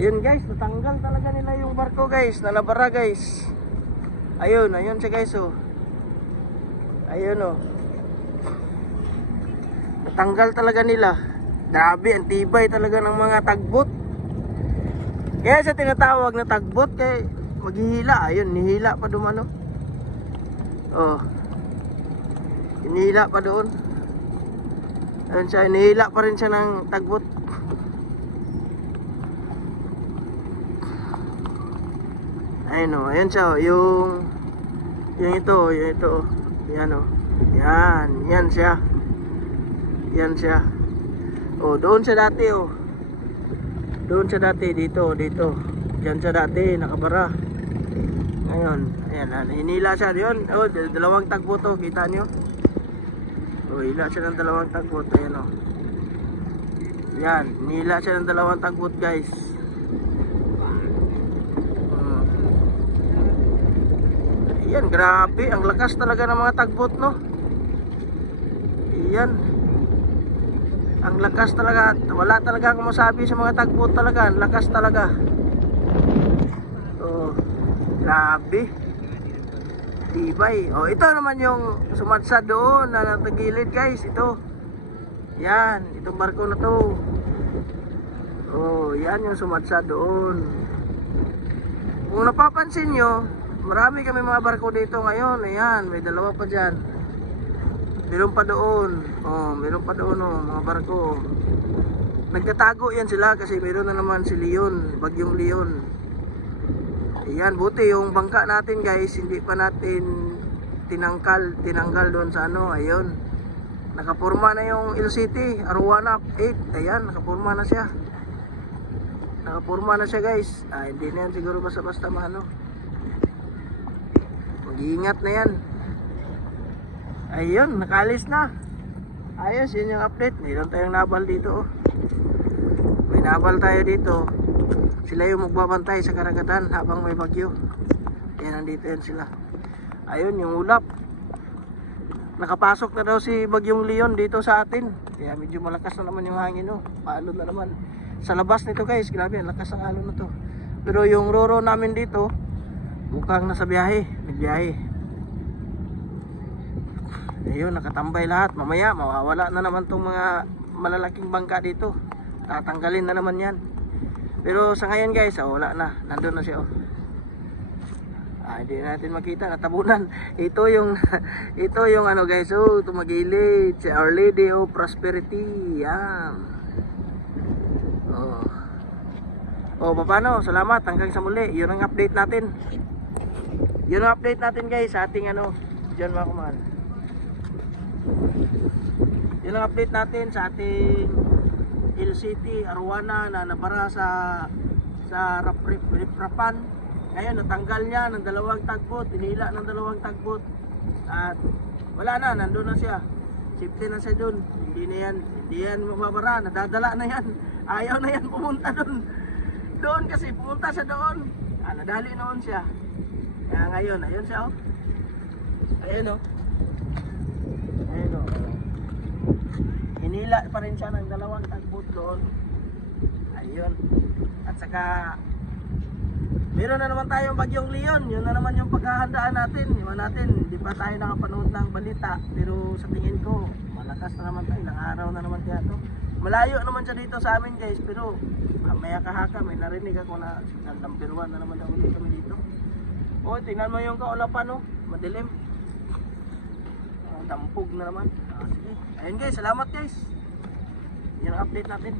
Yun guys, natanggal talaga nila yung barko guys, nalabara guys. Ayun, ayun siya guys oh. Ayun oh. Natanggal talaga nila. Grabe, ang tibay talaga ng mga tagbot. Kaya siya tinatawag na tagbot kay maghihila. Ayun, nihila pa dumano. Oh. Inihila pa doon. Ayun siya, inihila pa rin siya ng tagbot. Ayun oh, ayun siya oh, yung yung ito, yung ito. oh. Yan oh. Yan, yan siya. Yan siya. Oh, doon siya dati oh. Doon siya dati dito, dito. Diyan siya dati nakabara. Ngayon, ayan, ayan, hinila siya yun. Dal- dalawang tagpo to, kita nyo? Oh, hila siya ng dalawang tagbot, ayan oh. Yan, hinila siya ng dalawang tagbot, guys. Ayan, grabe, ang lakas talaga ng mga tagbot, no? Ayan. Ang lakas talaga. Wala talaga akong masabi sa mga tagbot talaga. Ang lakas talaga. Oh, grabe. Tibay. Oh, ito naman yung sumadsa doon na natagilid guys. Ito. Yan. Itong barko na to. Oh, yan yung sumadsa doon. Kung napapansin nyo, marami kami mga barko dito ngayon. Ayan, may dalawa pa dyan. Meron pa doon. Oh, meron pa doon oh, mga barko. Nagtatago yan sila kasi meron na naman si Leon, bagyong Leon. Ayan, buti yung bangka natin guys, hindi pa natin tinangkal, tinanggal doon sa ano, ayun. Nakapurma na yung Il City, Aruana 8. Ayan, nakapurma na siya. Nakapurma na siya guys. Ah, hindi na yan siguro basta-basta maano. Mag-iingat na yan. Ayun, nakalis na. Ayos, yun yung update. Mayroon tayong nabal dito. oh. May nabal tayo dito. Sila yung magbabantay sa karagatan habang may bagyo. Yan, nandito yan sila. Ayun, yung ulap. Nakapasok na daw si Bagyong Leon dito sa atin. Kaya medyo malakas na naman yung hangin, no. Paalon na naman. Sa labas nito guys, grabe, ang lakas ng alon na to. Pero yung roro namin dito, mukhang nasa biyahe. Nagbiyahe. Ayun, nakatambay lahat. Mamaya, mawawala na naman tong mga malalaking bangka dito. Tatanggalin na naman yan. Pero sa ngayon guys, oh, wala na. Nandun na siya. Oh. Ah, hindi natin makita. Natabunan. Ito yung, ito yung ano guys. Oh, tumagilid. Si Our Lady of Prosperity. Yan. Oh. Oh, paano? Salamat. Hanggang sa muli. Yun ang update natin. Yun ang update natin guys sa ating ano. Diyan mga kumahal. Yun ang update natin sa ating City, Arwana na nabara sa sa rap- rip- riprapan. Ngayon natanggal niya ng dalawang tagbot, tinila ng dalawang tagbot. At wala na, nandun na siya. Safety na siya dun. Hindi na yan, hindi yan mababara, nadadala na yan. Ayaw na yan pumunta dun. Doon kasi pumunta siya doon. Ah, nadali noon siya. Ngayon, ayun siya oh. Ayun oh. Ayun oh. Hinila pa rin siya ng dalawang tagbot doon. Ayun. At saka meron na naman tayong bagyong Leon. Yun na naman yung paghahandaan natin. Iwan natin, hindi pa tayo nakapanood ng balita. Pero sa tingin ko, malakas na naman tayo. Ilang araw na naman kaya to. Malayo naman siya dito sa amin guys. Pero may kahaka, may narinig ako na number one na naman daw ulit kami dito. O, tingnan mo yung kaulapan no. Madilim. Ah, dampog na naman. Ah, sige. Ayun guys, salamat guys. Yan ang update natin.